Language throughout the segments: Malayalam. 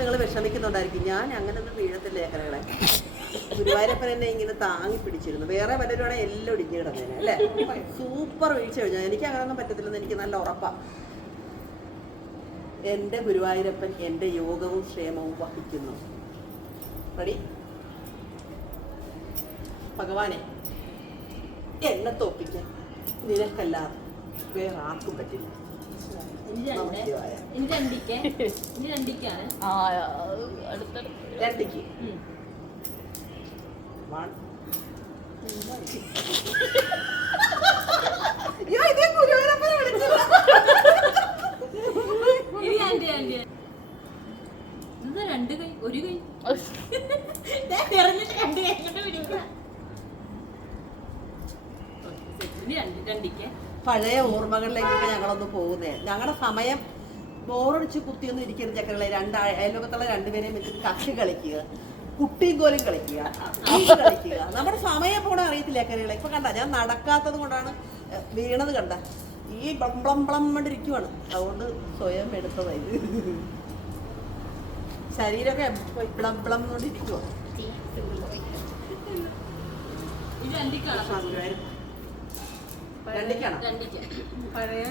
നിങ്ങൾ വിഷമിക്കുന്നുണ്ടായിരിക്കും. ഞാൻ അങ്ങനൊന്നും വീഴത്തില്ല ഏക്കറകളെ. ഗുരുവായൂരപ്പൻ എന്നെ ഇങ്ങനെ താങ്ങി പിടിച്ചിരുന്നു. വേറെ പലരുമാണ് എല്ലാം ഒടിഞ്ഞു കിടന്നേനെ അല്ലേ? സൂപ്പർ വീഴ്ച കഴിഞ്ഞാൽ എനിക്ക് അങ്ങനൊന്നും പറ്റത്തില്ലെന്ന് എനിക്ക് നല്ല ഉറപ്പാ. എന്റെ ഗുരുവായൂരപ്പൻ എന്റെ യോഗവും ക്ഷേമവും വഹിക്കുന്നു. റെഡി ഭഗവാനെ എന്നെ തോപ്പിക്കാൻ നിനക്കല്ലാതെ വേറെ ആർക്കും പറ്റില്ല. രണ്ടിക്ക്. അയ്യോ, ഇതേ രണ്ട് കൈ ഒരു കൈ ദേ, എറിഞ്ഞിട്ട് രണ്ട് കൈ കൊണ്ട് പിടിക്കുക. Okay, set. ഇനി രണ്ട് രണ്ടിക്ക് പഴയ ഓർമ്മകളിലേക്കൊക്കെ ഞങ്ങളൊന്ന് പോകുന്നേ. ഞങ്ങളുടെ സമയം ബോറടിച്ച് കുത്തിയൊന്നും ഇരിക്കരുത് ചക്കരകളെ. രണ്ട് അയ- അയൽവക്കത്തുള്ള രണ്ടുപേരെയും വെച്ചിട്ട് കക്ഷി കളിക്കുക. കുട്ടിയും കോലും കളിക്കുക. കളിക്കുക. നമ്മുടെ സമയം പോണ അറിയത്തില്ല ചക്കരകളെ? ഇപ്പൊ കണ്ട ഞാൻ നടക്കാത്തത് കൊണ്ടാണ് വീണത് കണ്ട. ഈ ബ്ലം ബ്ലം കൊണ്ടിരിക്കുവാണ് അതുകൊണ്ട് സ്വയം എടുത്തതായി ശരീരമൊക്കെ ബ്ലം ബ്ലം കൊണ്ടിരിക്കുവാണ് ഇത് എന്തൊക്കെയാണ് രണ്ടിക്കാണ് രണ്ടിക്കാണോ? രണ്ടിക്ക്. പഴയ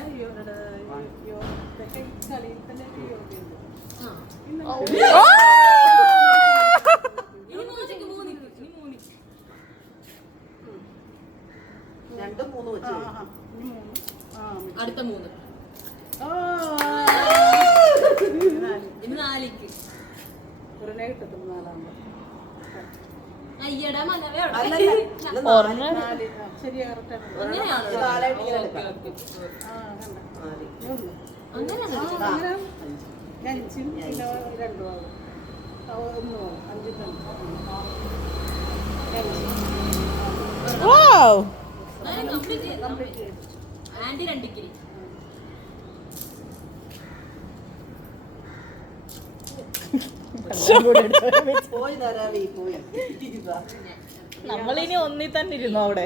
കളിയിൽ തന്നെ യോഗയുണ്ട്. രണ്ടും മൂന്നും വെച്ച്. അടുത്ത മൂന്ന്. ഇനി നാലിക്ക്. ഒരെണ്ണേ കിട്ടത്തുള്ളൂ നാലാകുമ്പോ. അയ്യടാ അല്ലല്ല, നാല്. ശരിയാ, അഞ്ച്. രണ്ടും ആകും. ഒന്ന്. നമ്മളിനി ഒന്നിൽ തന്നെ ഇരുന്നു അവിടെ?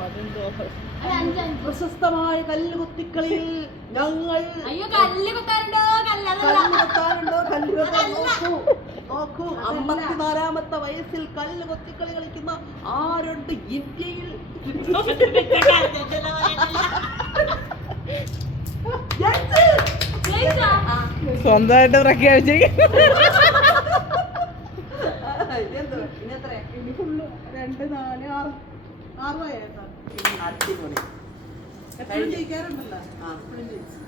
അതെന്തോ പ്രശസ്തമായ കല്ലുകുത്തിക്കളിയിൽ ഞങ്ങൾ അയ്യോ കല്ല് കൊത്താറുണ്ടോ കല്ലതല്ല കല്ലുകൊത്താറുണ്ടോ കല്ലുകൊത്താൻ നോക്കൂ. നോക്കൂ. അമ്പത്തിനാലാമത്തെ വയസ്സിൽ കല്ല് കൊത്തിക്കളി കളിക്കുന്ന ആരുണ്ട് ഇന്ത്യയിൽ? സ്വന്തമായിട്ട് ഫുള്ള് രണ്ട് നാല് ആറ്. അടിപൊളി. എപ്പോഴും ജയിക്കാറുണ്ടല്ലോ. എപ്പോഴും ജയിച്ചു